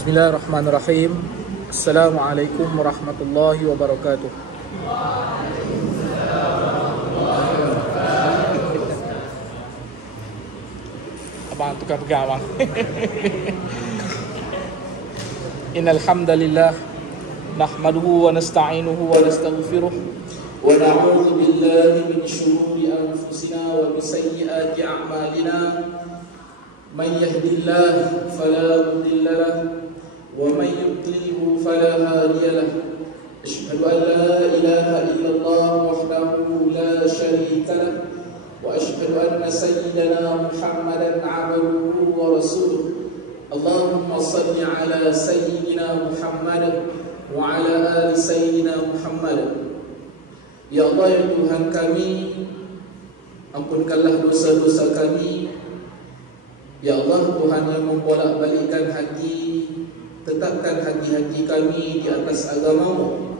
Bismillahirrahmanirrahim. Assalamualaikum warahmatullahi wabarakatuh. Abang tukar pegang abang. Innal hamdalillah nahmaduhu wa nasta'inuhu wa nastaghfiruh wa na'udzu billahi min shururi anfusina wa min sayyiati a'malina. Man yahdihillahu fala mudilla lahu wa man yudlilhu fala hadiya lahu. Asyhadu an la ilaha illallah wahdahu la syarika lahu wa asyhadu anna sayyidana Muhammadan 'abduhu wa rasuluh. Allahumma salli ala sayyidina Muhammad wa ala ali sayyidina Muhammad. Ya Allah, ya Tuhan kami, ampunkanlah dosa-dosa kami. Ya Allah, Tuhan yang membolak-balikkan hati, tetapkan hati-hati kami di atas agama-Mu.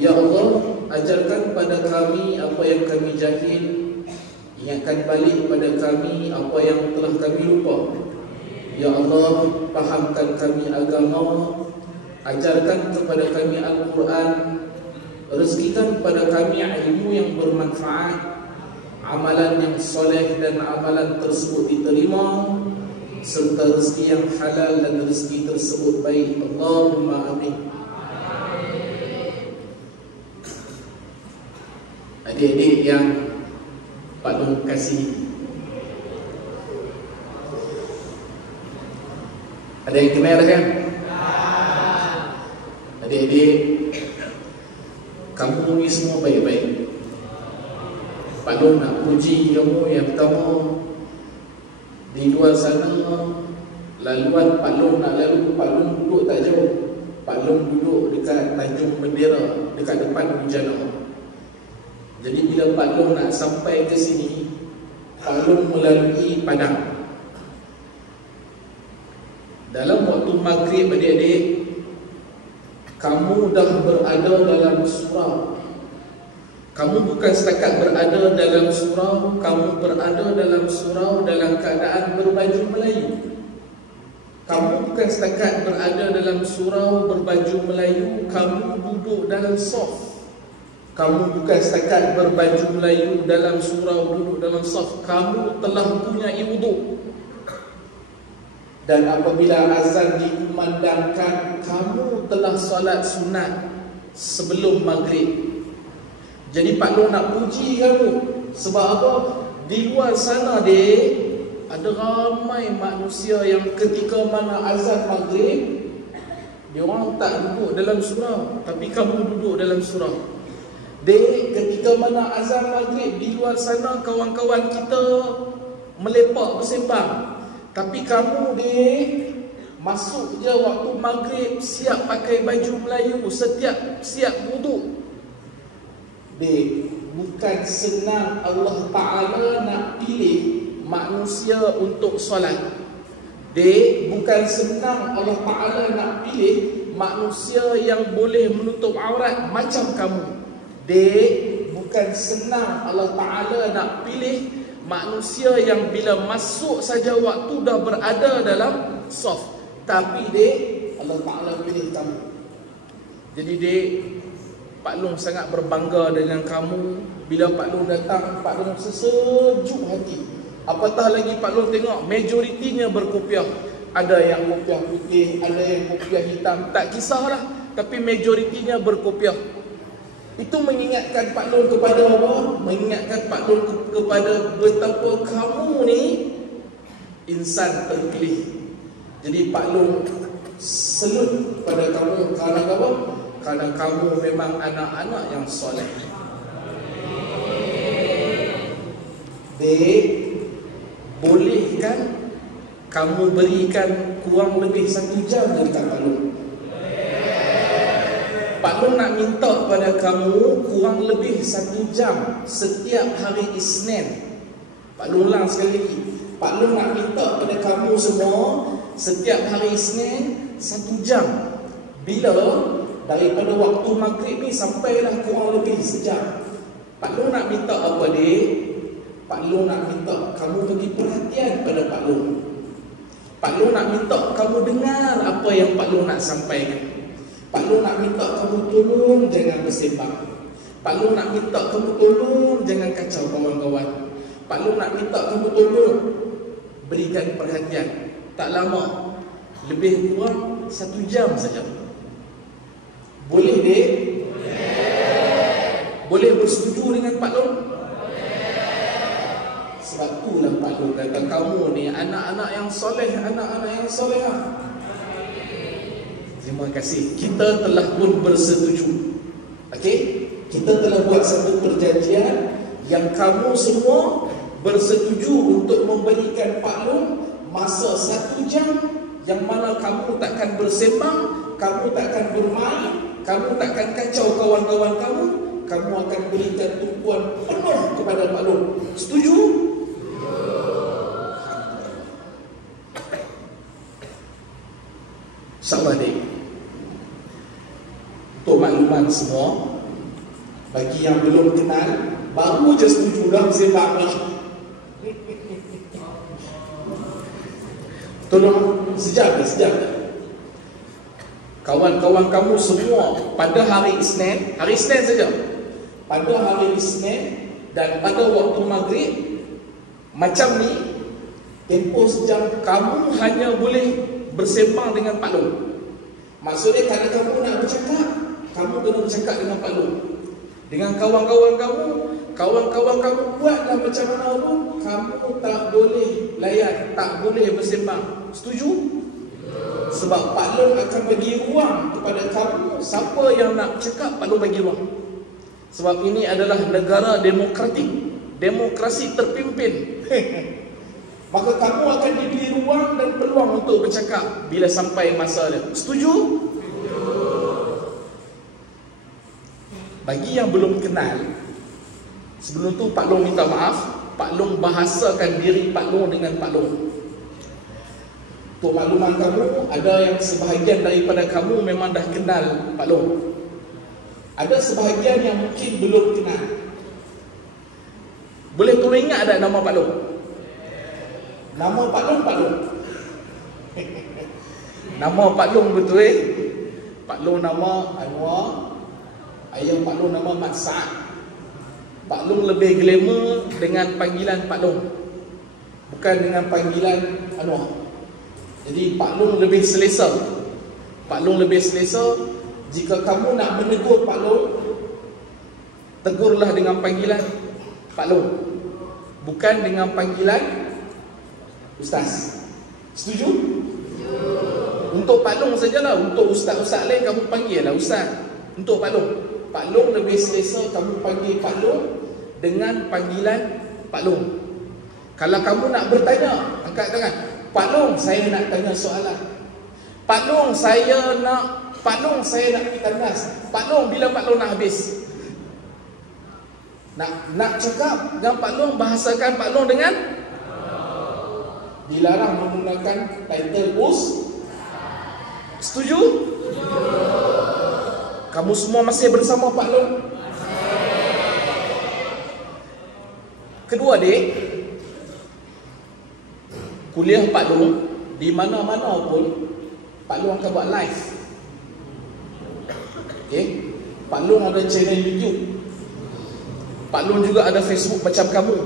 Ya Allah, ajarkan pada kami apa yang kami jahil, ingatkan balik pada kami apa yang telah kami lupa. Ya Allah, fahamkan kami agama, ajarkan kepada kami Al-Quran, rezekikan kepada kami ilmu yang bermanfaat, amalan yang soleh dan amalan tersebut diterima, serta rezeki yang halal dan rezeki tersebut baik. Allahumma amin. Adik-adik yang Pak Long kasih, ada yang kenal kan? Adik-adik, kamu ni semua baik-baik. Pak Long nak puji kamu yang pertama. Di luar sana, laluan Pak Long nak lalu, Pak Long duduk tak jauh. Pak Long duduk dekat Tanjung Bendera, dekat depan Hujana. Jadi bila Pak Long nak sampai ke sini, Pak Long melalui Padang. Dalam waktu maghrib, adik-adik, kamu dah berada dalam surau. Kamu bukan setakat berada dalam surau, kamu berada dalam surau dalam keadaan berbaju Melayu. Kamu bukan setakat berada dalam surau berbaju Melayu, kamu duduk dalam saf. Kamu bukan setakat berbaju Melayu dalam surau duduk dalam saf, kamu telah punya wuduk. Dan apabila azan dikumandangkan, kamu telah solat sunat sebelum maghrib. Jadi Pak Long nak puji kamu. Sebab apa? Di luar sana ada ramai manusia yang ketika mana azan maghrib, dia orang tak duduk dalam surau, tapi kamu duduk dalam surau. Dek, ketika mana azan maghrib, di luar sana kawan-kawan kita melepak bersembang, tapi kamu dek, masuk je waktu maghrib, siap pakai baju Melayu, siap wuduk. Dek, bukan senang Allah Ta'ala nak pilih manusia untuk solat. Dek, bukan senang Allah Ta'ala nak pilih manusia yang boleh menutup aurat macam kamu. Dek, bukan senang Allah Ta'ala nak pilih manusia yang bila masuk saja waktu dah berada dalam saf. Tapi dek, Allah Ta'ala pilih kamu. Jadi dek, Pak Long sangat berbangga dengan kamu. Bila Pak Long datang, Pak Long sesejuk hati. Apatah lagi Pak Long tengok majoritinya berkopiah. Ada yang kopiah putih, ada yang kopiah hitam, tak kisahlah, tapi majoritinya berkopiah. Itu mengingatkan Pak Long kepada apa? Mengingatkan Pak Long kepada betapa kamu ni insan terpilih. Jadi Pak Long selut pada kamu kerana apa? Kerana kamu memang anak-anak yang soleh. Dek, bolehkan kamu berikan kurang lebih 1 jam dekat Pak Long? Pak Long nak minta pada kamu kurang lebih 1 jam setiap hari Isnin. Pak Long ulang sekali lagi. Pak Long nak minta pada kamu semua setiap hari Isnin 1 jam. Bila? Daripada waktu maghrib ni sampailah kurang lebih sejam. Pak Long nak minta apa dek? Pak Long nak minta kamu bagi perhatian pada Pak Long. Pak Long nak minta kamu dengar apa yang Pak Long nak sampaikan. Pak Long nak minta kamu tolong jangan bersembang. Pak Long nak minta kamu tolong jangan kacau kawan-kawan. Pak Long nak minta kamu tolong berikan perhatian. Tak lama, lebih kurang 1 jam saja. Boleh dek? Boleh bersetuju dengan Pak Long? Sebab itulah Pak Long kata kamu ni anak-anak yang soleh, anak-anak yang solehah. Terima kasih. Kita telah pun bersetuju. Okey? Kita telah buat satu perjanjian yang kamu semua bersetuju untuk memberikan Pak Long masa 1 jam yang mana kamu takkan bersembang, kamu takkan bermain, kamu takkan kacau kawan-kawan kamu. Kamu akan berikan tumpuan penuh kepada Pak Long. Setuju? InsyaAllah dek. Untuk makluman semua, bagi yang belum kenal, baru je setuju dah bersembang lah. Tolong sejak. Kawan-kawan kamu semua pada hari Isnin saja. Pada hari Isnin dan pada waktu maghrib macam ni, tempoh sejam kamu hanya boleh bersembang dengan Pak Long. Maksudnya kalau kamu nak bercakap, kamu kena bercakap dengan Pak Long. Dengan kawan-kawan kamu buatlah macam mana pun, kamu tak boleh layan, tak boleh bersembang. Setuju? Sebab Pak Long akan bagi ruang kepada kamu. Siapa yang nak bercakap, Pak Long bagi ruang. Sebab ini adalah negara demokratik, demokrasi terpimpin. Maka kamu akan diberi ruang dan peluang untuk bercakap bila sampai masa dia. Setuju? Bagi yang belum kenal, sebelum tu Pak Long minta maaf, Pak Long bahasakan diri Pak Long dengan Pak Long. Untuk makluman kamu, ada yang sebahagian daripada kamu memang dah kenal Pak Long. Ada sebahagian yang mungkin belum kenal. Boleh tolong ingat ada nama Pak Long? Nama Pak Long, Nama Pak Long betul Pak Long nama Anwar. Ayah Pak Long nama Mat Saad. Pak Long lebih glamour dengan panggilan Pak Long, bukan dengan panggilan Anwar. Jadi Pak Long lebih selesa. Jika kamu nak menegur Pak Long, tegurlah dengan panggilan Pak Long, bukan dengan panggilan Ustaz. Setuju? Untuk Pak Long sajalah. Untuk ustaz-ustaz lain kamu panggil lah Ustaz. Untuk Pak Long lebih selesa kamu panggil Pak Long dengan panggilan Pak Long. Kalau kamu nak bertanya, angkat tangan. Pak Long, saya nak tanya soalan. Pak Long, saya nak pergi tandas. Pak Long, bila Pak Long nak habis? Nak cakap dengan Pak Long, bahasakan Pak Long dengan dilarang menggunakan title Setuju? Kamu semua masih bersama Pak Long? Kedua dek, kuliah Pak Long di mana-mana pun Pak Long akan buat live. Okay? Pak Long ada channel YouTube. Pak Long juga ada Facebook macam kamu.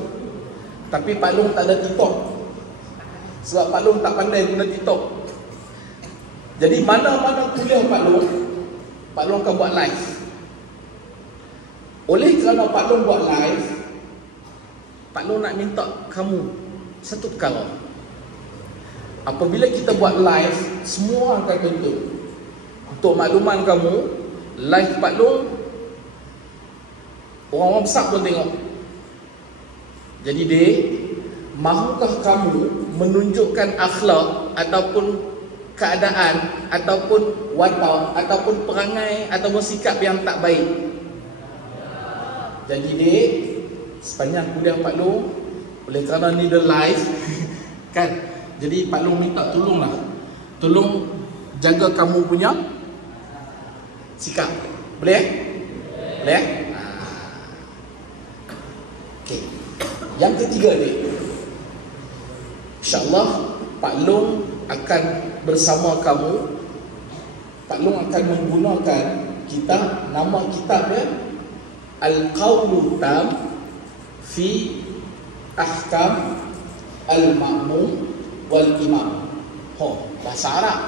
Tapi Pak Long tak ada TikTok. Sebab Pak Long tak pandai guna TikTok. Jadi mana-mana kuliah Pak Long akan buat live. Oleh kerana Pak Long buat live, Pak Long nak minta kamu satu perkara. Apabila kita buat live, semua akan tuntut. Untuk makluman kamu, live Pak Long orang-orang besar pun tengok. Jadi dek, mahukah kamu menunjukkan akhlak ataupun keadaan ataupun watak ataupun perangai ataupun sikap yang tak baik? Jadi dek, sepanjang kuliah Pak Long, oleh kerana ni the live kan, jadi Pak Long minta tolong jaga kamu punya sikap. Boleh? Boleh? Okey. Yang ketiga ni, InsyaAllah Pak Long akan bersama kamu. Pak Long akan menggunakan kitab, nama kitabnya Al-Qawlu Tam fi Ahkam Al-Ma'mum wal Imam. Bahasa Arab.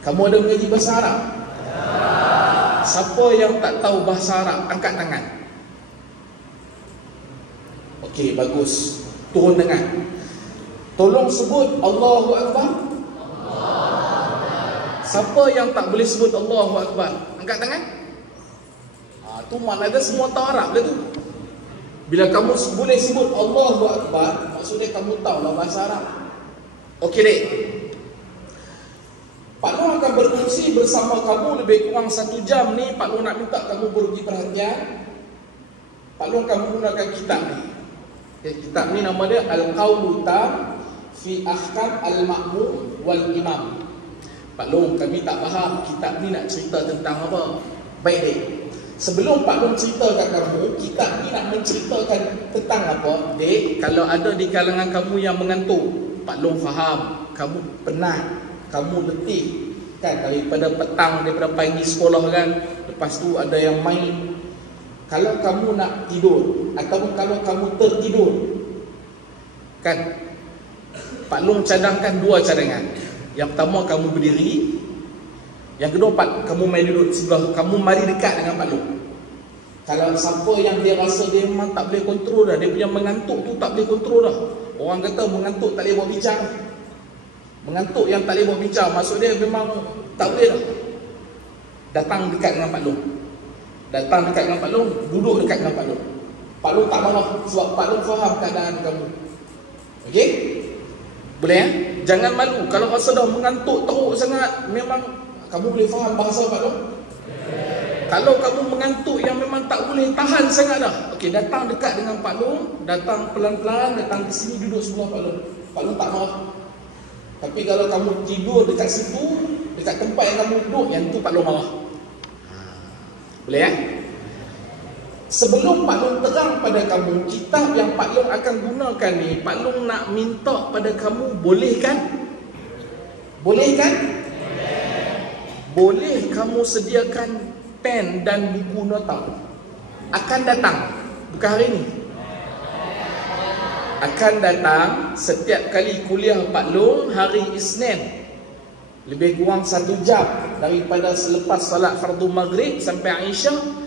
Kamu ada mengaji bahasa Arab? Siapa yang tak tahu bahasa Arab, angkat tangan. Okey, bagus. Turun tangan. Tolong sebut Allahu Akbar. Siapa yang tak boleh sebut Allahu Akbar, angkat tangan. Tu maknanya semua tahu Arab lah tu. Bila kamu boleh sebut Allahu Akbar, maksudnya kamu tahu lah bahasa Arab. Okey dek, Pak Long akan berkongsi bersama kamu lebih kurang 1 jam ni. Pak Long nak minta kamu berbagi perhatian. Pak Long akan menggunakan kitab ni. Kitab ni nama dia Al-Qawlu Tam fi Ahkam Al-Ma'mum wal Imam. Pak Long, kami tak faham kitab ni nak cerita tentang apa. Baik dek, sebelum Pak Long cerita kat kamu, kitab ni nak menceritakan tentang apa. Dek, kalau ada di kalangan kamu yang mengantuk, Pak Long faham kamu penat, kamu letih kan, daripada petang, daripada pagi sekolah kan, lepas tu ada yang main. Kalau kamu nak tidur, ataupun kalau kamu tertidur kan, Pak Long cadangkan 2 cadangan. Yang pertama, kamu berdiri. Yang kedua, kamu main duduk sebelah, kamu mari dekat dengan Pak Long. Kalau siapa yang dia rasa dia memang tak boleh kontrol dah, dia punya mengantuk tu tak boleh kontrol dah. Orang kata mengantuk tak boleh buat bincang. Mengantuk yang tak boleh buat bincang, maksud dia memang tak boleh dah. Datang dekat dengan Pak Long. Datang dekat dengan Pak Long, duduk dekat dengan Pak Long. Pak Long tak marah sebab Pak Long faham keadaan kamu. Okey? Boleh ya? Jangan malu. Kalau rasa dah mengantuk teruk sangat, memang kamu boleh faham bahasa Pak Long. Kalau kamu mengantuk yang memang tak boleh tahan sangat dah, okey, datang dekat dengan Pak Long, datang pelan-pelan, datang ke sini, duduk sebelah Pak Long. Pak Long tak marah. Tapi kalau kamu tidur dekat situ, dekat tempat yang kamu duduk, yang tu Pak Long marah. Boleh ya? Sebelum Pak Long terang pada kamu kitab yang Pak Long akan gunakan ni, Pak Long nak minta pada kamu, boleh kan? Boleh kan? Boleh kamu sediakan pen dan buku nota. Akan datang, bukan hari ni. Akan datang setiap kali kuliah Pak Long hari Isnin, lebih kurang 1 jam daripada selepas salat fardu maghrib sampai Aisyah.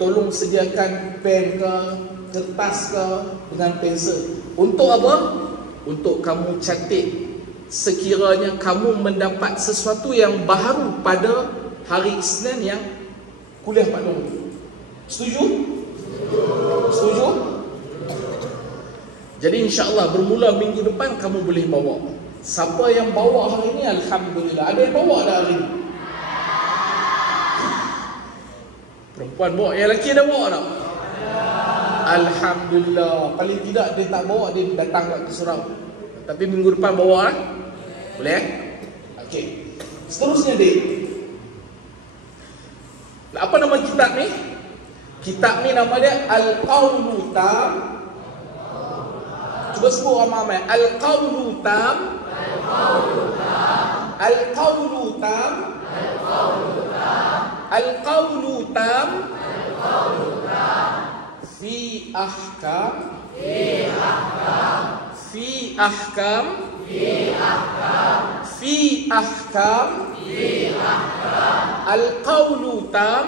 Tolong sediakan pen ke, kertas ke, dengan pensel. Untuk apa? Untuk kamu catat sekiranya kamu mendapat sesuatu yang baru pada hari Isnin yang kuliah Pak Long. Setuju? Setuju? Jadi insya-Allah bermula minggu depan kamu boleh bawa. Siapa yang bawa hari ini, alhamdulillah. Ada yang bawa dah hari ini? Perempuan bawa, yang lelaki dah bawa tak? Alhamdulillah. Paling tidak dia tak bawa, dia datang ke surau. Tapi minggu depan bawa lah. Boleh? Okey. Seterusnya dek, apa nama kitab ni? Kitab ni nama dia Al-Qawlu Tam. Cuba sebut ramai-ramai. Al-Qawlu Tam. Al-Qawlu Tam. Al-Qawlu Tam. Fi Ahkam. Fi Ahkam. Fi Ahkam. Al-Qawlu Tam.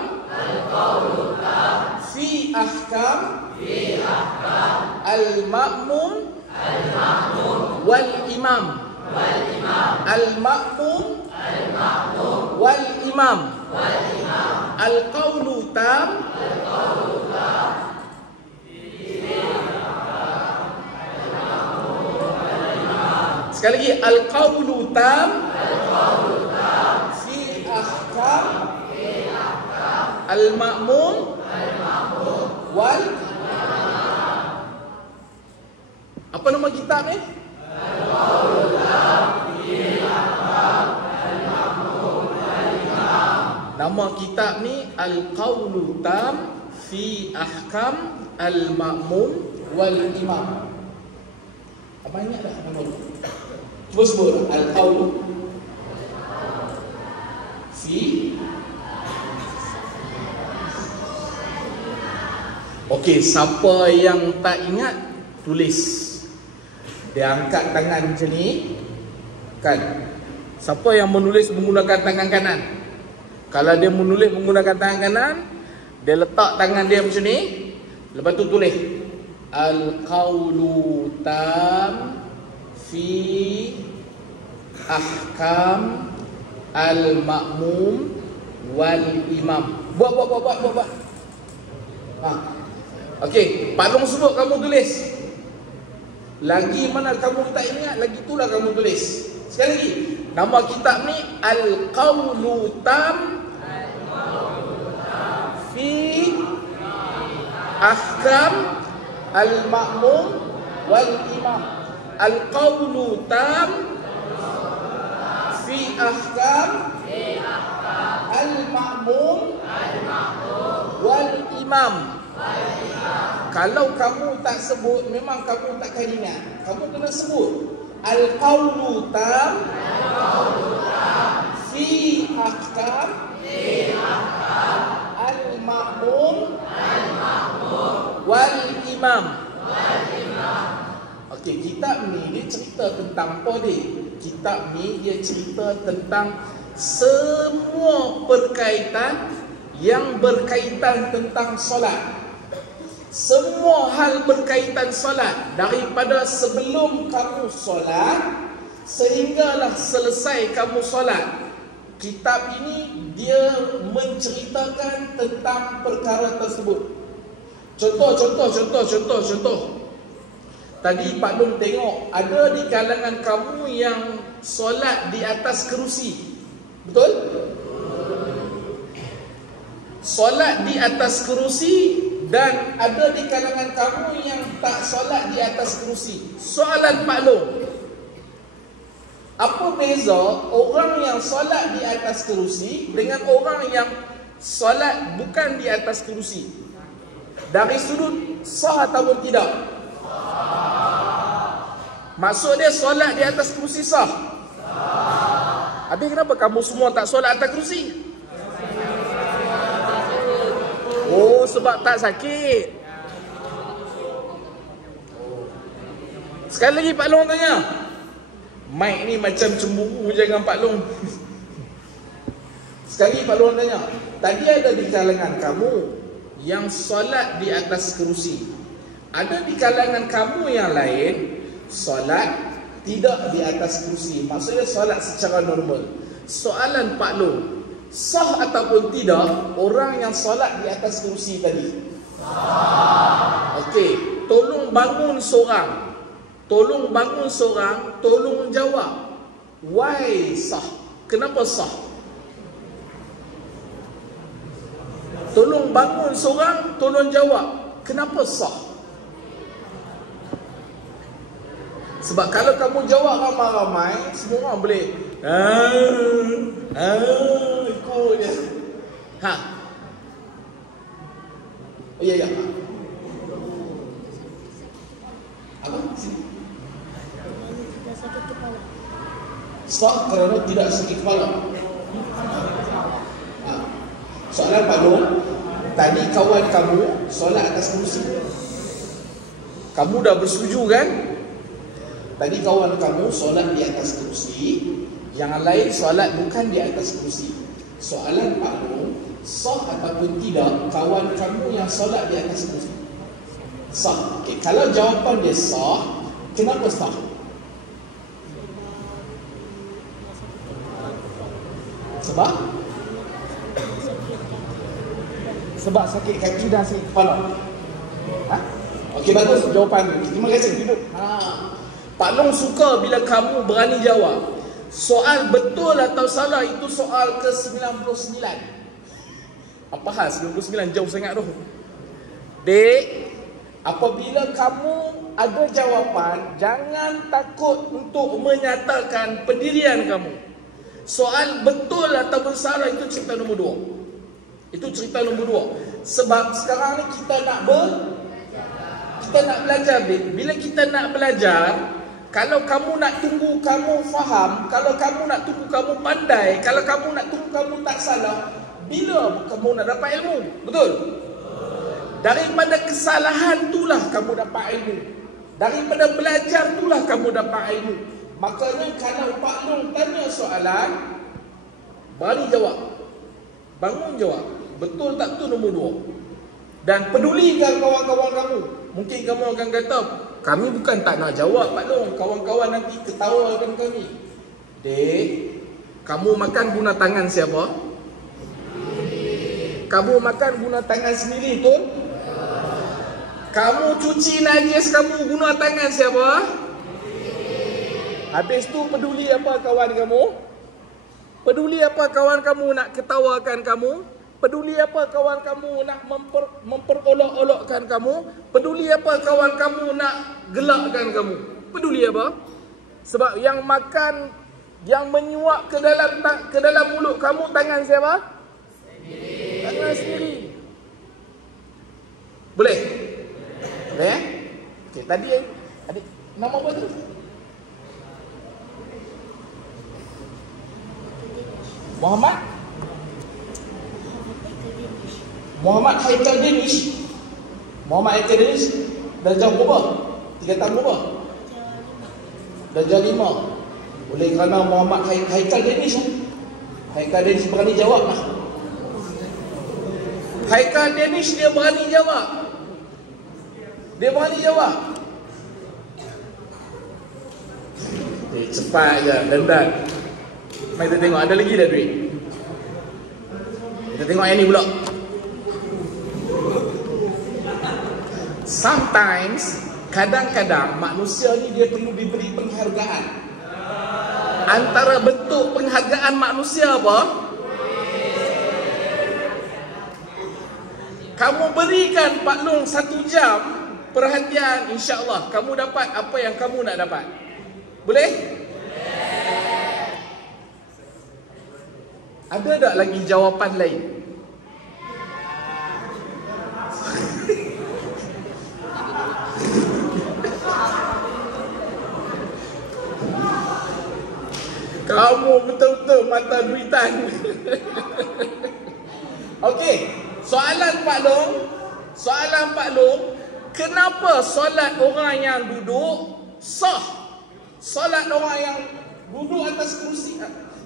Fi Ahkam. Al-Ma'mum wal Imam. Al-Ma'mum wal Imam. Al-Qawlu Tam. Sekali lagi, Al-Qawlu Tam. Fi Ahkam. Al-Ma'mum wal. Apa nama kitab ni? Nama kitab ni Al-Qawlu Tam fi Ahkam Al-Ma'mum wal Imam. Banyak dah nama tu. Cuba sebut al-qaulu fi. Okey, siapa yang tak ingat tulis. Dia angkat tangan macam ni kan. Siapa yang menulis menggunakan tangan kanan? Kalau dia menulis menggunakan tangan kanan, dia letak tangan dia macam ni, lepas tu tulis al-qaulu tam fi ahkam al-ma'mum wal imam. Buat. Ha. Okey, Pak Long sebut kamu tulis. Lagi mana kamu tak ingat, lagi itulah kamu tulis. Sekali lagi, nama kitab ni Al-Qaulu Tam fi Ahkam Al-Ma'mum wal Imam. Al-Qaulu Tam fi Ahkam Al-Ma'mum wal Imam. Kalau kamu tak sebut, memang kamu takkan ingat. Kamu kena sebut al-qaulu tam fi ahkam al-ma'mum wal imam. Okey, kitab ni dia cerita tentang apa dia? Kitab ni dia cerita tentang semua perkaitan yang berkaitan tentang solat. Semua hal berkaitan solat, daripada sebelum kamu solat sehinggalah selesai kamu solat. Kitab ini dia menceritakan tentang perkara tersebut. Contoh. Tadi Pak Long tengok ada di kalangan kamu yang solat di atas kerusi. Betul? Solat di atas kerusi. Dan ada di kalangan kamu yang tak solat di atas kerusi. Soalan Pak Long, apa beza orang yang solat di atas kerusi dengan orang yang solat bukan di atas kerusi? Dari sudut sah ataupun tidak? Maksud dia solat di atas kerusi sah? Habis kenapa kamu semua tak solat atas kerusi? Oh, sebab tak sakit. Sekali lagi Pak Long tanya. Mic ni macam cemburu jangan Pak Long. Sekali Pak Long tanya. Tadi ada di kalangan kamu yang solat di atas kerusi. Ada di kalangan kamu yang lain solat tidak di atas kerusi. Maksudnya solat secara normal. Soalan Pak Long, sah ataupun tidak orang yang solat di atas kerusi tadi? Okey, tolong bangun seorang. Tolong jawab. Why sah? Kenapa sah? Tolong bangun seorang, tolong jawab. Kenapa sah? Sebab kalau kamu jawab ramai-ramai, semua orang boleh ikut je. Ha. Oh ya. Apa? Tidak sakit kepala. Sah kerana tidak sakit kepala. Ha. Soalan Pak Long, tadi kawan kamu solat atas kerusi. Kamu dah bersetuju kan? Tadi kawan kamu solat di atas kerusi, yang lain solat bukan di atas kerusi. Soalan Pak Long, sah ataupun tidak kawan kamu yang solat di atas kerusi? Sah. Okay. Kalau jawapan dia sah, kenapa sah? Sebab sakit kaki dan sakit kepala. Ha? Okey, bagus jawapan. Terima kasih. Duduk. Pak Long suka bila kamu berani jawab. Soal betul atau salah itu soal ke-99. Apa hal 99 jauh sangat tu? Dek, apabila kamu ada jawapan, jangan takut untuk menyatakan pendirian kamu. Soal betul ataupun salah itu cerita nombor 2. Itu cerita nombor 2. Sebab sekarang ni kita nak belajar. Bila kita nak belajar, Kalau kamu nak tunggu kamu faham, kalau kamu nak tunggu kamu pandai, kalau kamu nak tunggu kamu tak salah, bila kamu nak dapat ilmu? Betul? Daripada kesalahan itulah kamu dapat ilmu. Daripada belajar itulah kamu dapat ilmu. Makanya kalau Pak Long tanya soalan, berani jawab. Bangun jawab. Betul tak betul nombor 2. Dan pedulikan kawan-kawan kamu. Mungkin kamu akan kata, kami bukan tak nak jawab Pak Long, kawan-kawan nanti ketawakan kami. Dek, kamu makan guna tangan siapa? Kamu makan guna tangan sendiri tu? Kamu cuci najis kamu guna tangan siapa? Habis tu peduli apa kawan kamu? Peduli apa kawan kamu nak ketawakan kamu? Peduli apa kawan kamu nak memperolok-olokkan kamu? Peduli apa kawan kamu nak gelakkan kamu? Peduli apa? Sebab yang makan, yang menyuap ke dalam mulut kamu tangan siapa? Sendiri. Tangan sendiri. Boleh? Boleh? Okey, tadi adik nama apa tu? Muhammad Haikal Danish. Muhammad Haikal Danish darjah berapa? 3 tahun berapa? Darjah 5. Oleh kerana Muhammad Haikal Danish, Haikal Danish berani jawab lah. Haikal Danish dia berani jawab. Dia berani jawab. Cepat je, dandan. Mari kita tengok ada lagi dah duit. Kita tengok yang ni pula. Sometimes, kadang-kadang manusia ni dia perlu diberi penghargaan. Antara bentuk penghargaan manusia apa? Kamu berikan Pak Long 1 jam perhatian, insya-Allah kamu dapat apa yang kamu nak dapat. Boleh? Ada tak lagi jawapan lain? Kamu betul-betul mata duitan. Okey, soalan Pak Long, kenapa solat orang yang duduk sah? Solat orang yang duduk atas kerusi,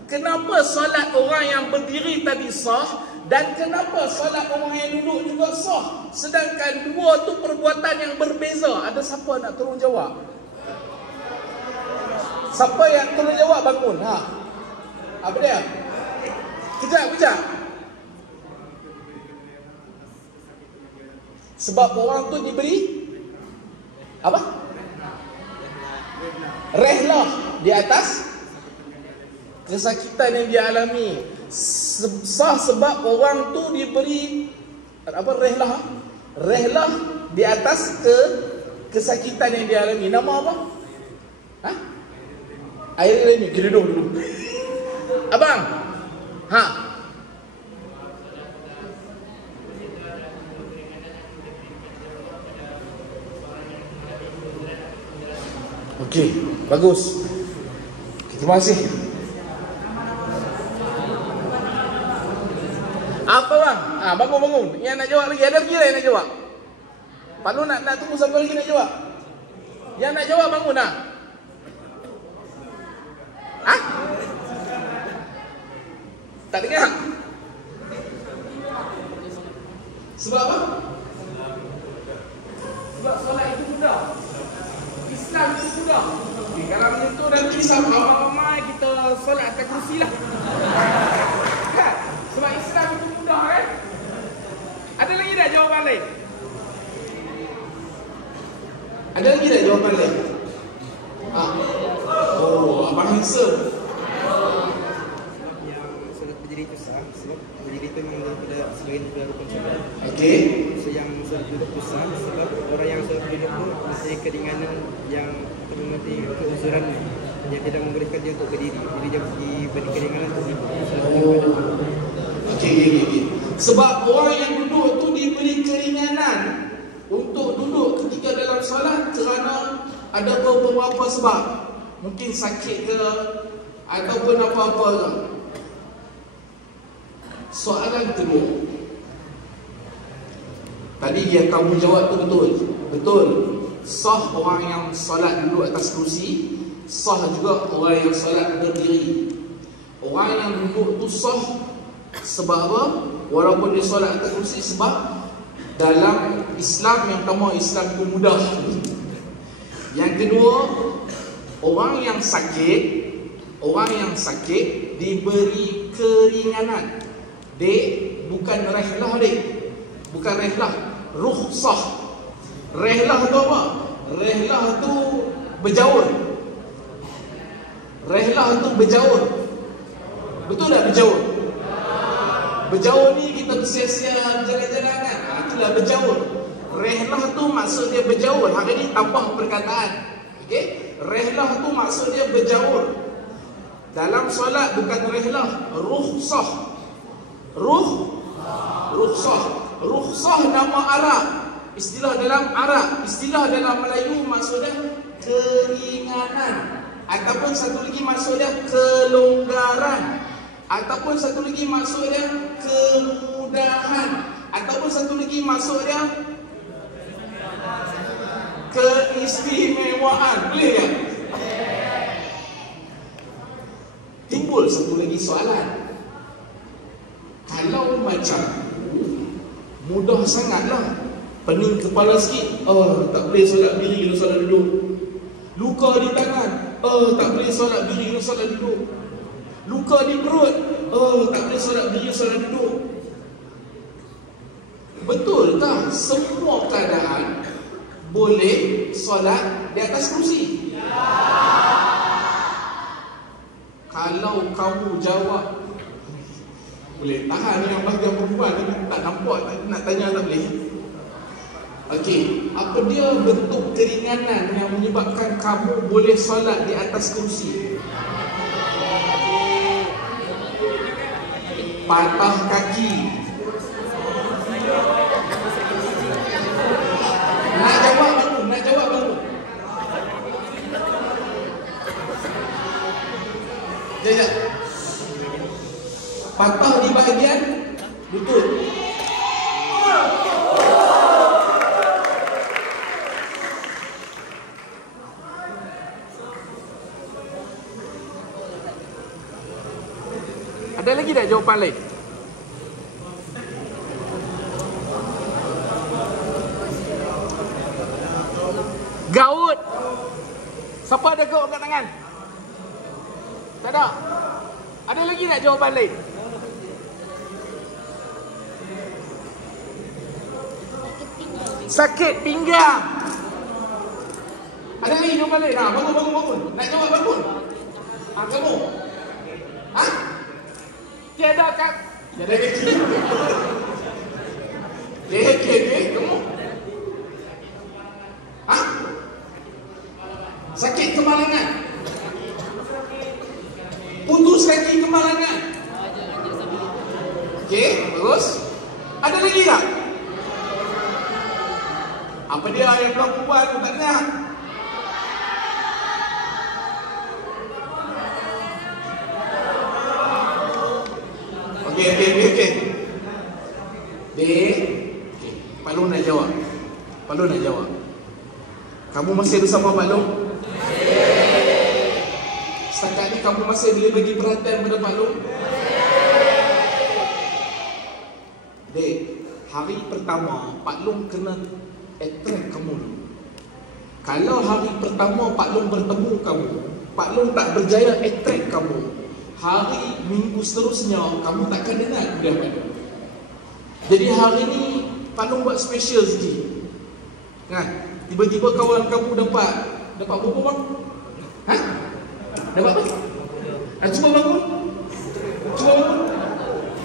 kenapa solat orang yang berdiri tadi sah? Dan kenapa solat orang yang duduk juga sah? Sedangkan dua tu perbuatan yang berbeza. Ada siapa nak tolong jawab? Siapa yang tolong jawab bangun? Ha. Apa dia? Kejap. Sebab orang tu diberi apa? Rehlah di atas kesakitan yang dia alami. Sah sebab orang tu diberi apa? Rehlah di atas kesakitan yang dia alami. Nama apa? Ha? Air ni kita duduk dulu. Abang. Ha. Okey, bagus. Terima kasih. Apa bang? Bangun. Yang nak jawab lagi, ada lagi yang nak jawab? Pak Long nak tunggu siapa lagi nak jawab? Yang nak jawab bangun dah. Ha? Tak dengar? Sebab apa? Sebab solat itu mudah. Islam itu mudah. Okay, kalau menyentuh dan Islam, ramai kita solat atas kursi lah. Kan? Sebab Islam itu mudah kan? Ada lagi tak jawapan lain? Ada lagi tak jawapan lain? Oh, Abang handsome. Yang solat berdiri itu sah, sebab berdiri itu memang daripada sebagian daripada rukun solat. Okey. So yang solat duduk itu sah, sebab orang yang solat duduk itu mempunyai keringanan yang mempunyai keuzuran yang tidak membolehkan dia untuk berdiri. Jadi dia diberi keringanan untuk duduk. Okey. Sebab orang yang duduk itu diberi keringanan untuk duduk ketika dalam solat kerana ada beberapa sebab. Mungkin sakit ke ataupun apa-apa ke. Soalan kedua, tadi yang kamu jawab tu betul. Betul. Sah orang yang solat duduk atas kursi, sah juga orang yang solat berdiri. Orang yang duduk tu sah sebab apa? Walaupun dia solat atas kursi, sebab dalam Islam yang pertama, Islam itu mudah. Yang kedua, orang yang sakit diberi keringanan. Dek, bukan rehlah dek. Bukan rehlah, rukhsah. Rehlah tu apa? Rehlah tu berjaur. Rehlah tu berjaur. Betul tak berjaur? Berjaur ni kita bersia-sia jalan-jalan kan? Itulah berjaur. Rehlah tu maksud dia berjaur. Hari ni tambah perkataan. Okey? Rehlah tu maksud dia berjaur. Dalam solat bukan rehlah, rukhsah. Rukhsah. Rukhsah nama Arab. Istilah dalam Arab, istilah dalam Melayu maksudnya keringanan, ataupun satu lagi maksudnya kelonggaran, ataupun satu lagi maksudnya kemudahan, ataupun satu lagi maksudnya keistimewaan. Boleh tak? Timbul satu lagi soalan. Kalau macam mudah sangatlah, pening kepala sikit, tak boleh solat berdiri, kena solat duduk. Luka di tangan, tak boleh solat berdiri, kena solat duduk. Luka di perut, tak boleh solat berdiri, solat duduk. Betulkah semua keadaan boleh solat di atas kursi? Ya. Kalau kamu jawab boleh tahan yang bahagian perempuan ni, tak nampak, nak tanya tak boleh. Okey, apa dia bentuk keringanan yang menyebabkan kamu boleh solat di atas kursi? Patah kaki. Nak jawab bangun, nak jawab bangun. Jajak. Patah di bahagian lutut. Ada lagi tak jawapan lain? Gaut. Siapa ada gaut kat tangan? Tak ada? Ada lagi tak jawapan lain? Sakit pinggang. Ada lagi jawapan lain? Bangun. Nak jawab bangun? Kamu? Tiada kat. Tiada kecil. Kamu? Sakit kemalangan. Putus kaki kemalangan. Okey, terus. Ada lagi tak? Apa dia yang belum buat? Tak nak. Okey. Pak Long nak jawab. Kamu masih bersama Pak Long? Setakat ni kamu masih boleh bagi perhatian pada Pak Long? Dek, hari pertama Pak Long kena attract kamu dulu. Kalau hari pertama Pak Long bertemu kamu, Pak Long tak berjaya attract kamu, hari minggu seterusnya kamu takkan dengar kuliah Pak Long. Jadi hari ni Pak Long buat special sikit. Kan? Tiba-tiba kawan kamu dapat berapa bang? Dapat apa? Cuba bangun.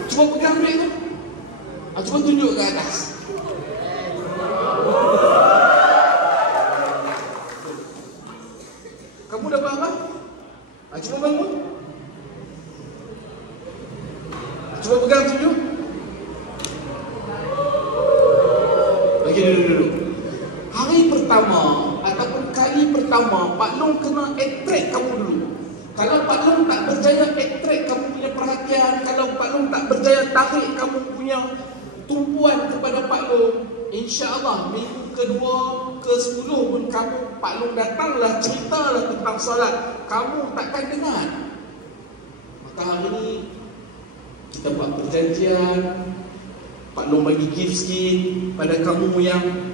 Cuba pegang duit tu. Cuba tunjuk ke atas. Kamu dapat apa? Cuba bangun. Cuba pegang tunjuk. Bagi dulu. Hari pertama ataupun kali pertama Kalau Pak Long tak berjaya attract kamu punya perhatian, kalau Pak Long tak berjaya tarik kamu punya tumpuan kepada Pak Long, insya-Allah minggu kedua, ke-10 pun kamu, Pak Long datanglah, ceritalah tentang solat, kamu takkan dengar. Maka hari ni kita buat perjanjian, Pak Long bagi gift sikit pada kamu yang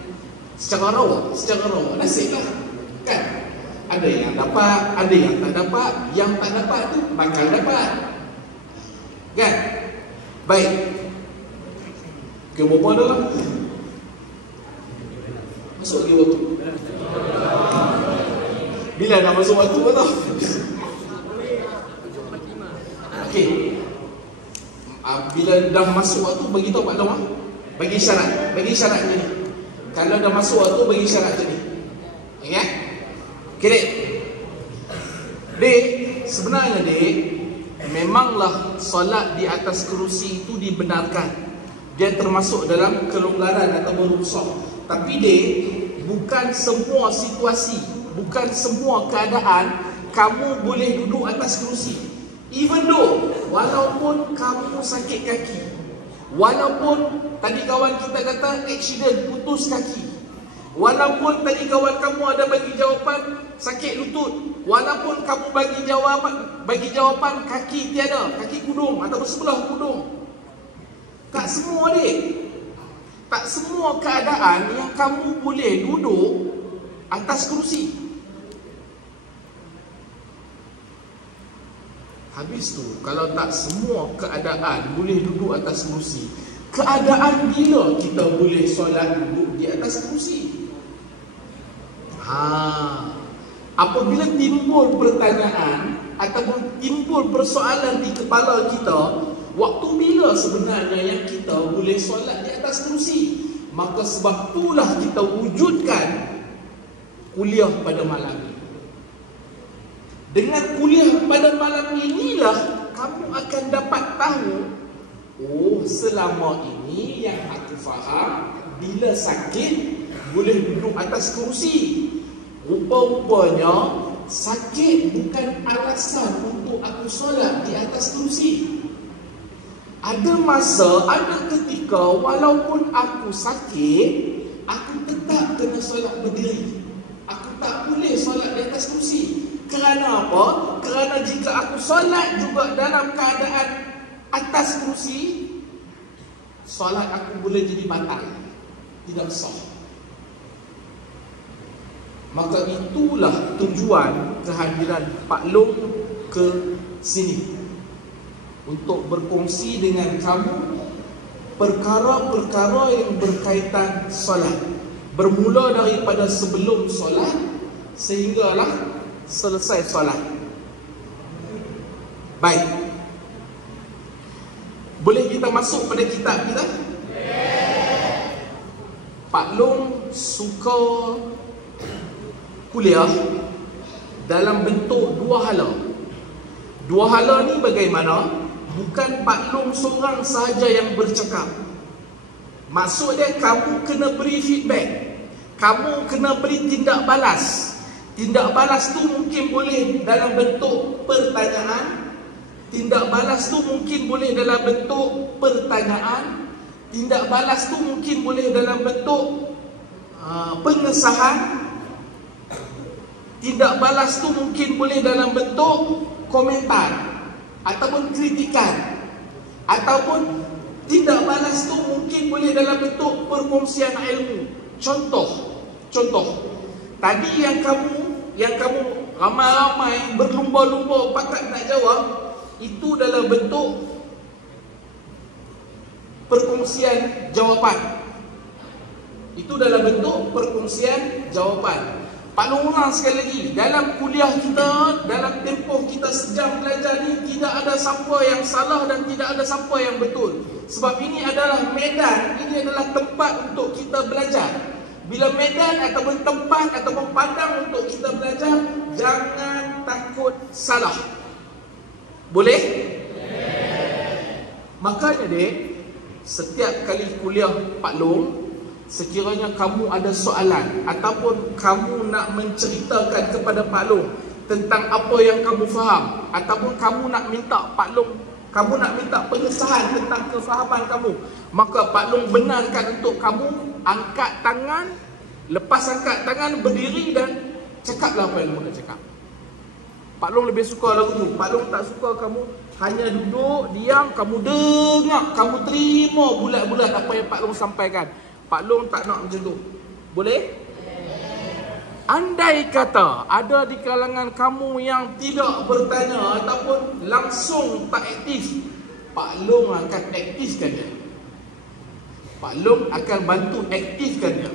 secara rawa, nasiblah kan. Ada yang dapat, ada yang tak dapat. Yang tak dapat tu bakal dapat, kan? Baik. Okay, berapa dah lah? Masuk lagi waktu. Bila nak masuk waktu tau? Okey. Bila dah masuk waktu, bagi tahu Pak Long. Bagi syarat. Bagi syarat je ni. Kalau dah masuk waktu, bagi syarat je ni. Okey? Okey, Dek. Dek, sebenarnya Dek, memanglah solat di atas kerusi itu dibenarkan. Dia termasuk dalam kelonggaran atau rukhsah. Tapi Dek, bukan semua situasi, bukan semua keadaan kamu boleh duduk atas kerusi. Even though, walaupun kamu sakit kaki, walaupun tadi kawan kita kata accident, putus kaki, walaupun tadi kawan kamu ada bagi jawapan sakit lutut, walaupun kamu bagi jawapan kaki tiada, kaki kudung atau sebelah kudung, tak semua Dek, tak semua keadaan yang kamu boleh duduk atas kerusi. Habis tu, kalau tak semua keadaan boleh duduk atas kerusi, keadaan bila kita boleh solat duduk di atas kerusi? Apabila timbul pertanyaan ataupun timbul persoalan di kepala kita, waktu bila sebenarnya yang kita boleh solat di atas kerusi? Maka sebab itulah kita wujudkan kuliah pada malam ini. Dengan kuliah pada malam inilah kamu akan dapat tahu, oh, selama ini yang aku faham, bila sakit boleh duduk atas kerusi. Rupa-rupanya sakit bukan alasan untuk aku solat di atas kerusi. Ada masa, ada ketika walaupun aku sakit, aku tetap kena solat berdiri. Aku tak boleh solat di atas kerusi. Kerana apa? Kerana jika aku solat juga dalam keadaan atas kerusi, solat aku boleh jadi batal, tidak sah. Maka itulah tujuan kehadiran Pak Long ke sini, untuk berkongsi dengan kamu perkara-perkara yang berkaitan solat, bermula daripada sebelum solat sehinggalah selesai solat. Baik, boleh kita masuk pada kitab kita? Pak Long suka kuliah dalam bentuk dua hala. Dua hala ni bagaimana? Bukan Pak Long seorang sahaja yang bercakap. Maksud dia, kamu kena beri feedback, kamu kena beri tindak balas. Tindak balas tu mungkin boleh dalam bentuk pertanyaan, tindak balas tu mungkin boleh dalam bentuk pertanyaan, tindak balas tu mungkin boleh dalam bentuk pengesahan, tindak balas tu mungkin boleh dalam bentuk komentar ataupun kritikan, ataupun tindak balas tu mungkin boleh dalam bentuk perkongsian ilmu. Contoh tadi yang kamu ramai-ramai berlumba-lumba pakat nak jawab, itu dalam bentuk perkongsian jawapan. Itu dalam bentuk perkongsian jawapan. Pak Long ulang sekali lagi, dalam kuliah kita, dalam tempoh kita sejam belajar ni, tidak ada siapa yang salah dan tidak ada siapa yang betul. Sebab ini adalah medan, ini adalah tempat untuk kita belajar. Bila medan ataupun tempat ataupun padang untuk kita belajar, jangan takut salah. Boleh? Makanya Dek, setiap kali kuliah Pak Long, sekiranya kamu ada soalan ataupun kamu nak menceritakan kepada Pak Long tentang apa yang kamu faham, ataupun kamu nak minta Pak Long, kamu nak minta pengesahan tentang kefahaman kamu, maka Pak Long benarkan untuk kamu angkat tangan, lepas angkat tangan berdiri dan cakaplah apa yang kamu nak cakap. Pak Long lebih suka lagu tu. Pak Long tak suka kamu hanya duduk, diam, kamu dengar, kamu terima bulat-bulat apa yang Pak Long sampaikan. Pak Long tak nak macam tu. Boleh? Andai kata ada di kalangan kamu yang tidak bertanya ataupun langsung tak aktif, Pak Long akan aktifkan dia. Pak Long akan bantu aktifkan dia.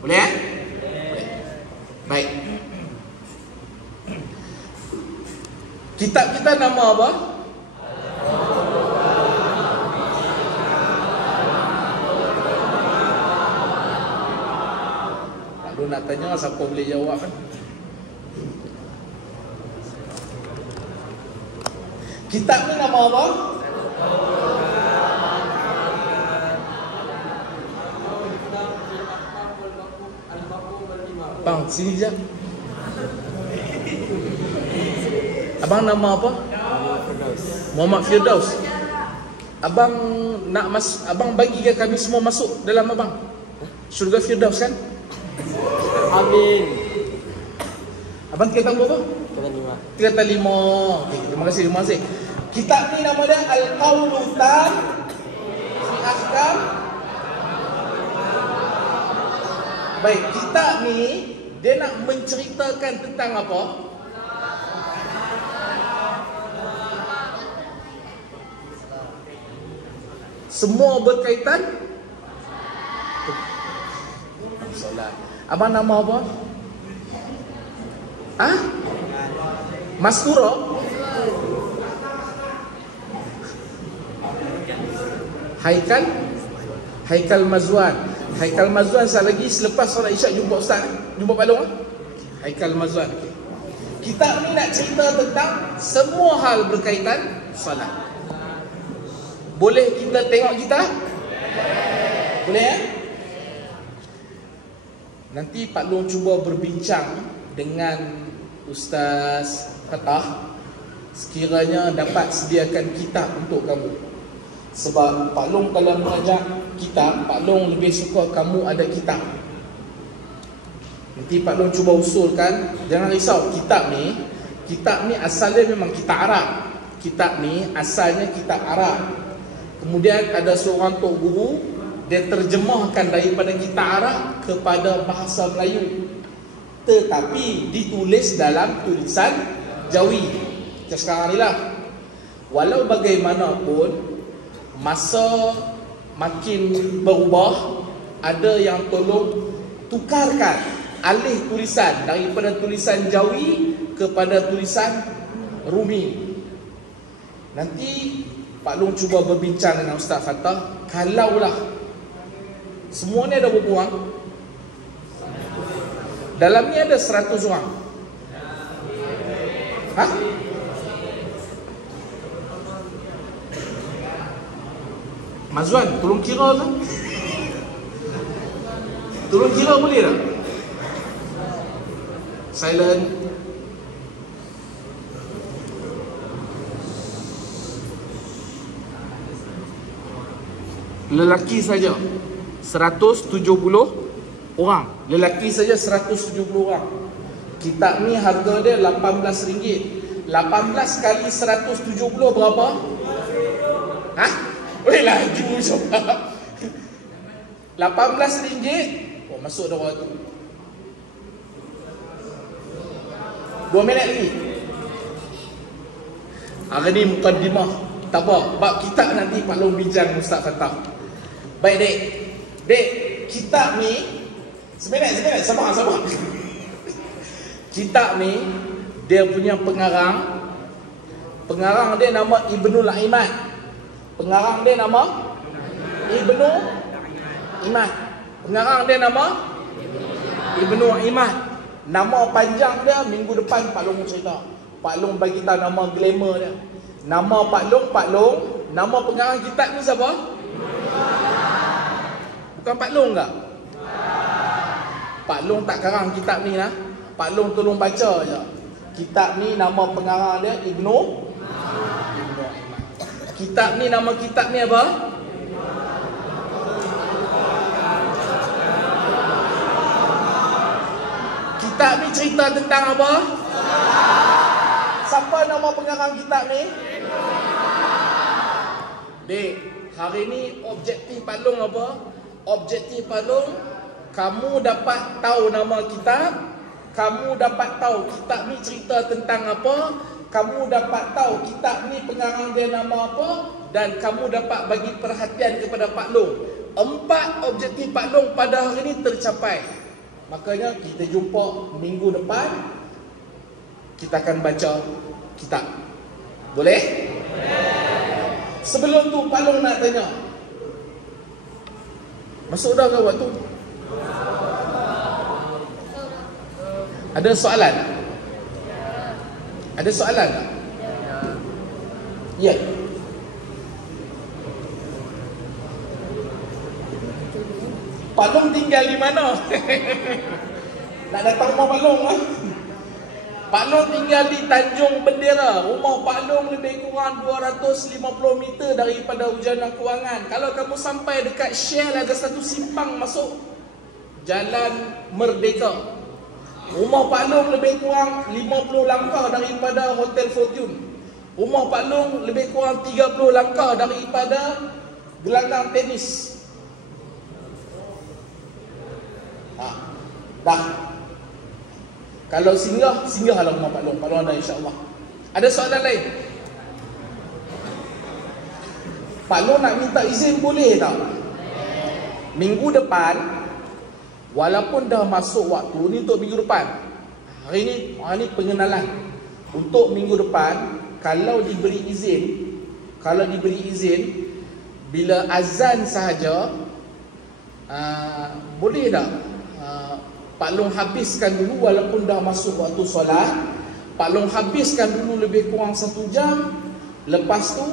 Boleh? Boleh. Baik. Kitab kita nama apa? Lu nak tanya siapa boleh jawab kan? Kitab ni nama apa? Bang, sini je. Abang nama apa? Muhammad Firdaus. Abang nak abang bagikan kami semua masuk dalam abang syurga Firdaus kan? Amin. Abang tingkatan berapa? Tingkatan 5. Okay, terima kasih. Kitab ni nama dia Al-Qaulu Tam fi Ahkam. Baik, kitab ni dia nak menceritakan tentang apa? Semua berkaitan solat. Abang nama apa? Mastura? Haikal Mazwan. Haikal Mazwan sekali lagi selepas solat Isyak jumpa Ustaz. Jumpa Pak Long. Haikal Mazwan. Okay. Kitab ni nak cerita tentang semua hal berkaitan solat. Boleh kita tengok kita? Boleh ya? Nanti Pak Long cuba berbincang dengan Ustaz Fatah, sekiranya dapat sediakan kitab untuk kamu. Sebab Pak Long kalau mengajar kitab, Pak Long lebih suka kamu ada kitab. Nanti Pak Long cuba usulkan. Jangan risau, kitab ni asalnya memang kitab Arab. Kitab ni asalnya kitab Arab. Kemudian ada seorang tok guru, dia terjemahkan daripada kitab Arab kepada bahasa Melayu, tetapi ditulis dalam tulisan Jawi. Macam sekarang ni lah. Walau bagaimanapun, masa makin berubah, ada yang tolong tukarkan alih tulisan daripada tulisan Jawi kepada tulisan Rumi. Nanti Pak Long cuba berbincang dengan Ustaz Fatah. Kalaulah semua ni ada berapa orang? Dalam ni ada 100 orang. Mazwan, tolong kira kan? Tolong kira boleh tak? Silent. Lelaki saja 170 orang. Lelaki saja 170 orang. Kitab ni harga dia RM18. 18 kali 170 berapa? Boleh laju coba. RM18. Oh, masuk dah waktu. 2 minit lagi. Hari ni mukaddimah. Tak apa, bab kitab nanti Pak Long bincang Ustaz Fatah. Baik dek, kitab ni seminit, sabar. Kitab ni dia punya pengarang dia nama Ibnul Imad. Pengarang dia nama Ibnu Imad. Pengarang dia nama Ibnu Imad. Nama panjang dia minggu depan Pak Long cerita. Pak Long bagi tahu nama glamour dia. Nama Pak Long, nama pengarang kitab ni siapa? Bukan Pak Long tak? Pak Long tak karang kitab ni lah. Pak Long tolong baca je. Kitab ni nama pengarang dia Ibnu Aiman. Kitab ni, nama kitab ni apa? Kitab ni cerita tentang apa? Siapa nama pengarang kitab ni? Dek, hari ni objektif Pak Long apa? Objektif Pak Long, kamu dapat tahu nama kitab, kamu dapat tahu kitab ni cerita tentang apa, kamu dapat tahu kitab ni pengarang dia nama apa, dan kamu dapat bagi perhatian kepada Pak Long. 4 objektif Pak Long pada hari ni tercapai. Makanya kita jumpa minggu depan, kita akan baca kitab. Boleh? Sebelum tu Pak Long nak tanya, masuk dah ke waktu? Ada soalan? Ada soalan tak? Ya. Pak Long tinggal di mana? Nak datang rumah Pak Long lah. Pak Long tinggal di Tanjung Bendera. Rumah Pak Long lebih kurang 250 meter daripada Hujana Kewangan. Kalau kamu sampai dekat Shell, ada satu simpang masuk Jalan Merdeka. Rumah Pak Long lebih kurang 50 langkah daripada Hotel Fortune. Rumah Pak Long lebih kurang 30 langkah daripada gelanggang tenis. Dah. Kalau singgahlah rumah Pak Long. Pak Long ada insya-Allah. Ada soalan lain? Pak Long nak minta izin boleh tak? Minggu depan, walaupun dah masuk waktu ni untuk minggu depan. Hari ni pengenalan. Untuk minggu depan, kalau diberi izin, bila azan sahaja, boleh tak Pak Long habiskan dulu, walaupun dah masuk waktu solat, Pak Long habiskan dulu lebih kurang 1 jam, lepas tu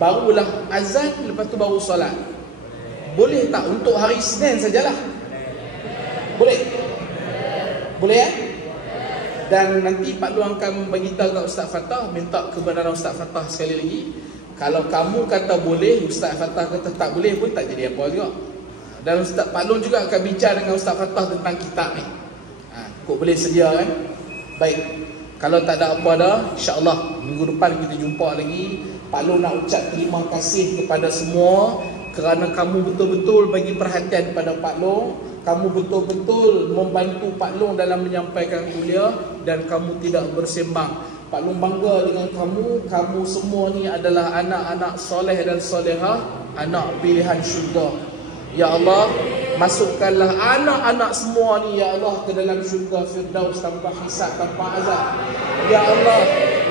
barulah azan, lepas tu baru solat. Boleh tak untuk hari Isnin sajalah? Boleh? Boleh ya? Dan nanti Pak Long akan beritahu kat Ustaz Fatah, minta kebenaran Ustaz Fatah sekali lagi. Kalau kamu kata boleh, Ustaz Fatah kata tak boleh pun tak jadi apa juga. Dan Ustaz Pak Long juga akan bincang dengan Ustaz Fatah tentang kitab ni. Kok boleh sedia kan? Baik. Kalau tak ada apa dah, insya-Allah minggu depan kita jumpa lagi. Pak Long nak ucap terima kasih kepada semua kerana kamu betul-betul bagi perhatian kepada Pak Long. Kamu betul-betul membantu Pak Long dalam menyampaikan kuliah dan kamu tidak bersembang. Pak Long bangga dengan kamu. Kamu semua ni adalah anak-anak soleh dan solehah, anak pilihan syurga. Ya Allah, masukkanlah anak-anak semua ni ya Allah ke dalam syurga Firdaus tanpa hisab, tanpa azab. Ya Allah,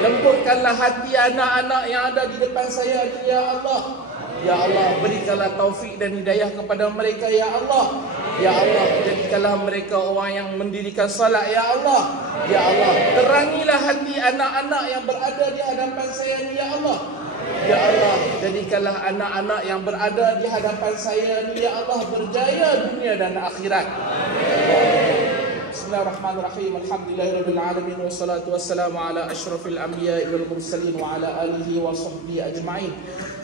lembutkanlah hati anak-anak yang ada di depan saya ni ya Allah. Ya Allah, berikanlah taufik dan hidayah kepada mereka ya Allah. Ya Allah, jadikanlah mereka orang yang mendirikan salat ya Allah. Ya Allah, terangilah hati anak-anak yang berada di hadapan saya ni ya Allah. Ya Allah, jadikanlah anak-anak yang berada di hadapan saya ni ya Allah berjaya dunia dan akhirat. Bismillahirrahmanirrahim. Alhamdulillahirabbil alamin wassalatu wassalamu ala asyrafil anbiya'i wal mursalin wa ala alihi wa sahbihi ajma'in.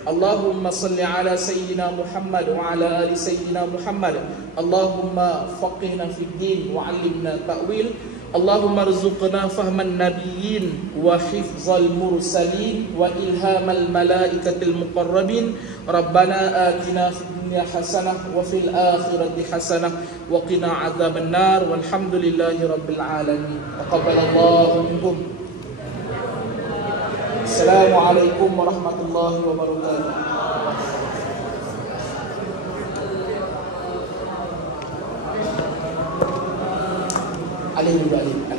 Allahumma salli ala sayyidina Muhammad wa ala ali sayyidina Muhammad. Allahumma faqihna fid din wa 'allimna ta'wil. Allahumma rzuqna fahman nabiyyin wa hifzal mursalin wa ilhamal malaikatil muqarrabin. Rabbana atina fid dunya hasanah wa fil akhirati hasanah wa qina adzaban nar. Walhamdulillahi rabbil alamin. Taqabbalallahu minkum. Assalamualaikum warahmatullahi wabarakatuh. Alhamdulillah.